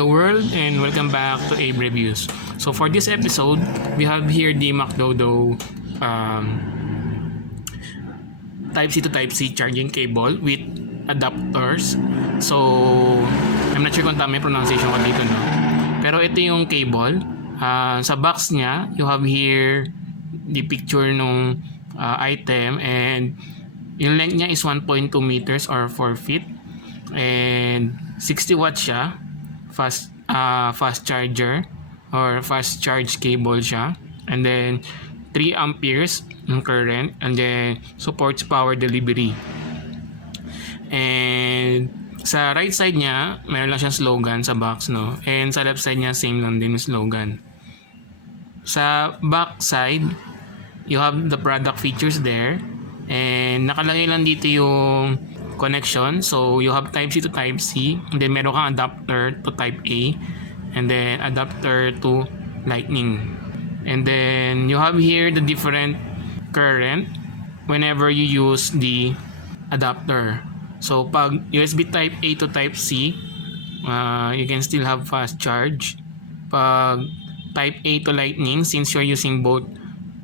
Hello world and welcome back to Abe Reviews. So for this episode, we have here the Mcdodo Type-C to Type-C charging cable with adapters. So I'm not sure kung tama yung pronunciation ko dito, no? Pero ito yung cable. Sa box niya, you have here the picture nung item, and yung length niya is 1.2 meters or 4 feet. And 60 watts siya, fast charger or fast charge cable siya, and then 3 amperes ng current, and then supports power delivery. And sa right side niya meron lang siyang slogan sa box, no, and sa left side niya same lang din yung slogan. Sa back side you have the product features there, and nakalagay lang dito yung connection. So you have Type-C to Type-C, and then meron kang adapter to Type-A, and then adapter to Lightning. And then you have here the different current whenever you use the adapter. So pag USB Type-A to Type-C, you can still have fast charge. Pag Type-A to Lightning, since you're using both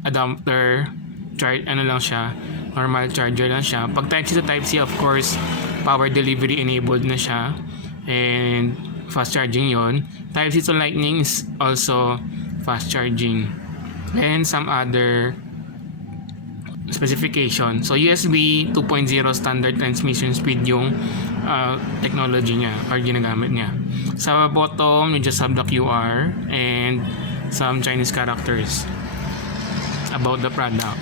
adapter, lang siya, normal charger lang siya. Pag Type-C to Type-C, of course, power delivery enabled na siya, and fast charging yon. Type-C to Lightning is also fast charging, and some other specification. So USB 2.0 standard transmission speed yung technology niya or ginagamit niya. Sa bottom, you just have the QR and some Chinese characters about the product.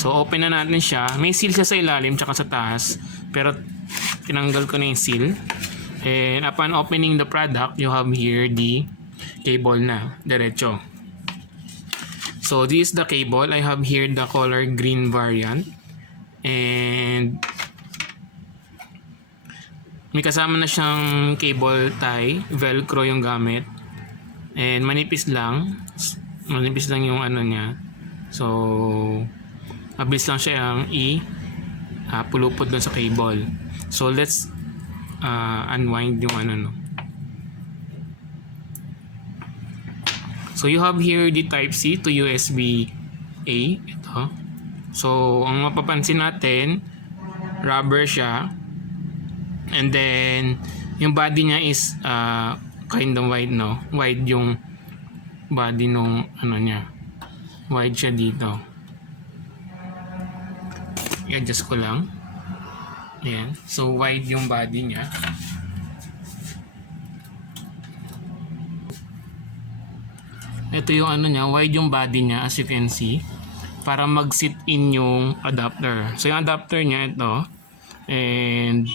So open na natin siya. May seal siya sa ilalim tsaka sa taas, pero tinanggal ko na yung seal. And upon opening the product, you have here the cable na diretso. So this is the cable. I have here the color green variant, and may kasama na siyang cable tie, velcro yung gamit, and manipis lang yung ano niya. So mabilis lang siya ang pulupot doon sa cable. So let's unwind yung ano, no. So you have here the Type-C to USB-A, ito. So ang mapapansin natin, rubber siya, and then yung body niya is kind of wide, no. Wide yung body nung ano niya. Wide siya dito. I-adjust ko lang. Ayan. So wide yung body niya. Ito yung ano niya, wide yung body niya, as you can see, para mag-sit in yung adapter. So yung adapter niya ito, and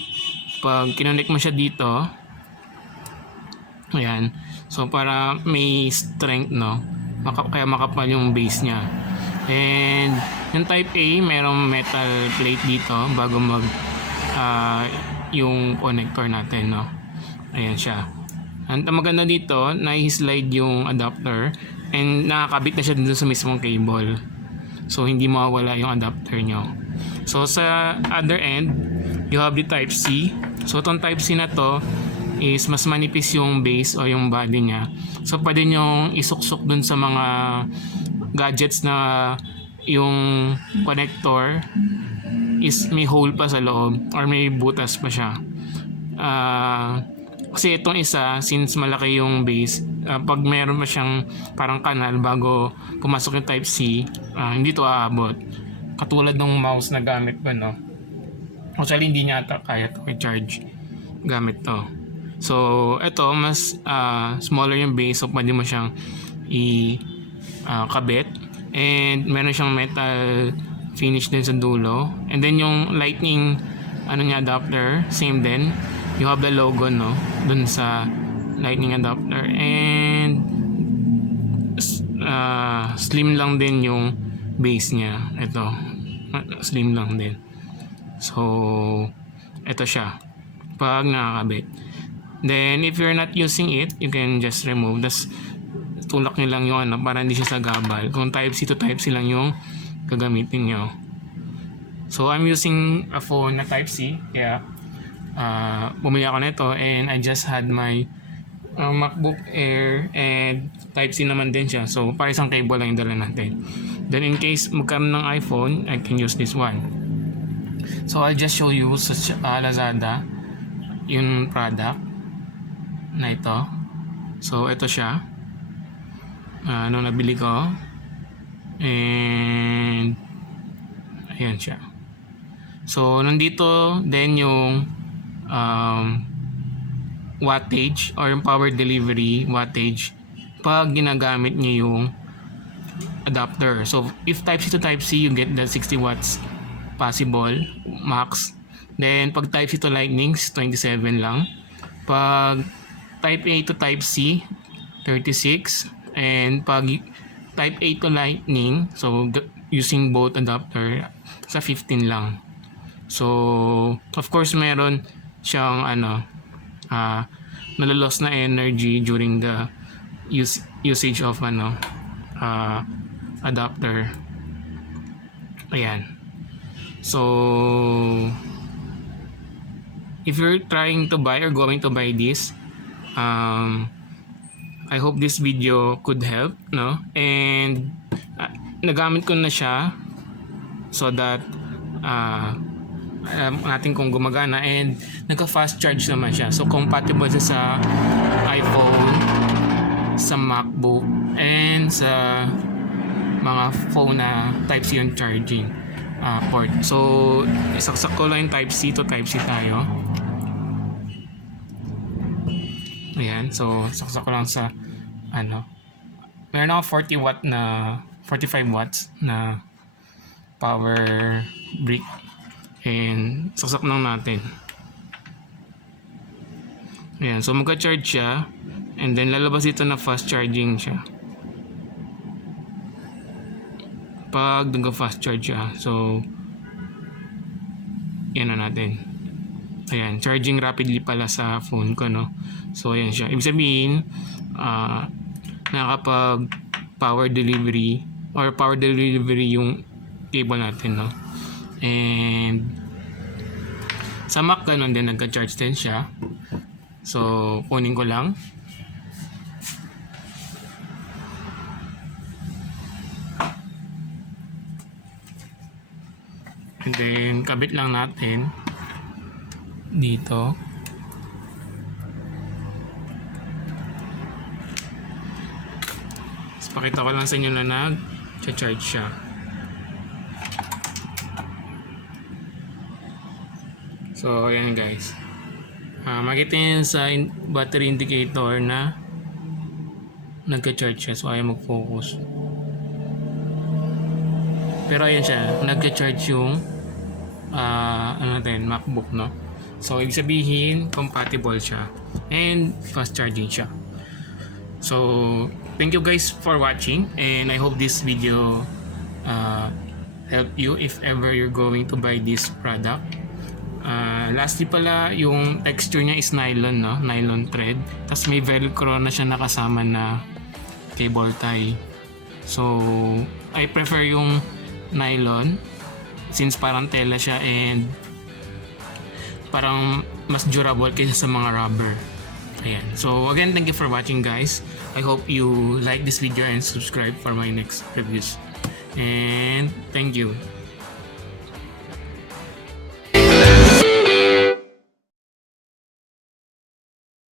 pag kinonect mo siya dito, ayan, so para may strength, no, kaya makapal yung base niya. And yung Type-A, merong metal plate dito bago yung connector natin, no. Ayan siya. Ang maganda dito, na-slide yung adapter, and nakakabit na siya dito sa mismong cable. So hindi mawawala yung adapter nyo. So sa other end, you have the Type-C. So itong Type-C na to is mas manipis yung base o yung body niya. So pwede nyo isuksok dun sa mga gadgets na yung connector is may hole pa sa loob or may butas pa siya. Kasi itong isa, since malaki yung base, pag meron pa siyang parang kanal bago pumasok yung Type-C, hindi to aabot. Katulad ng mouse na gamit ko, no. Actually hindi niya kaya to i-charge gamit to. So ito mas smaller yung base, so pwede mo siyang kabit, and meron siyang metal finish din sa dulo. And then yung lightning adapter, same din. You have the logo, no, dun sa lightning adapter, and slim lang din yung base niya. Ito slim lang din. So ito siya pag nakakabit. Then if you're not using it, you can just remove. Das tulak nyo lang yung para hindi siya sagabal. Kung Type-C to Type-C lang yung gagamitin nyo. So I'm using a phone na Type-C, kaya bumili ako nito, and I just had my MacBook Air and Type-C naman din siya. So, para isang cable lang yung dala natin. Then, in case magkaroon ng iPhone, I can use this one. So, I'll just show you sa Lazada yung product na ito. So, ito siya. Nung nabili ko. And, ayan siya. So, nandito din yung wattage or yung power delivery wattage pag ginagamit niyo yung adapter. So if Type-C to Type-C, you get the 60 watts possible max. Then pag Type-C to Lightning, 27 lang. Pag Type-A to Type-C, 36. And pag Type-A to Lightning, so using both adapter, sa 15 lang. So of course meron siyang nalalos na energy during the usage of adapter. Ayan. So if you're trying to buy or going to buy this, I hope this video could help, no? And nagamit ko na siya so that alam natin kung gumagana, and nagka-fast charge naman siya. So compatible siya sa iPhone, sa MacBook, and sa mga phone na Type-C yung charging port. So isaksak ko lang yung Type-C to Type-C tayo. Ayan, so saksak ko lang sa meron ako 45 watts na power brick. And saksak lang natin. Ayan, so magka-charge siya. And then lalabas dito na fast charging siya. Pag nag-fast charge siya. So yan na natin. Ayan, charging rapidly pala sa phone ko, no? So ayan siya. Ibig sabihin, nakakapag power delivery yung cable natin, no? And sa Mac ganun din, nagka-charge din siya. So kunin ko lang. And then kabit lang natin dito. So, pakita ko lang sa inyo na nag-charge siya. So ayan guys, makita nyo sa battery indicator na nagka-charge siya. So ayaw mag-focus, pero ayan siya, nagka-charge yung MacBook, no? So ibig sabihin compatible siya and fast charging siya. So thank you guys for watching, and I hope this video help you if ever you're going to buy this product. Lastly pala, yung texture niya is nylon, no? Nylon thread. Tapos may velcro na siya nakasama na cable tie. So I prefer yung nylon since parang tela siya and parang mas durable kaysa sa mga rubber. Ayan. So again, thank you for watching guys. I hope you like this video and subscribe for my next reviews. And thank you.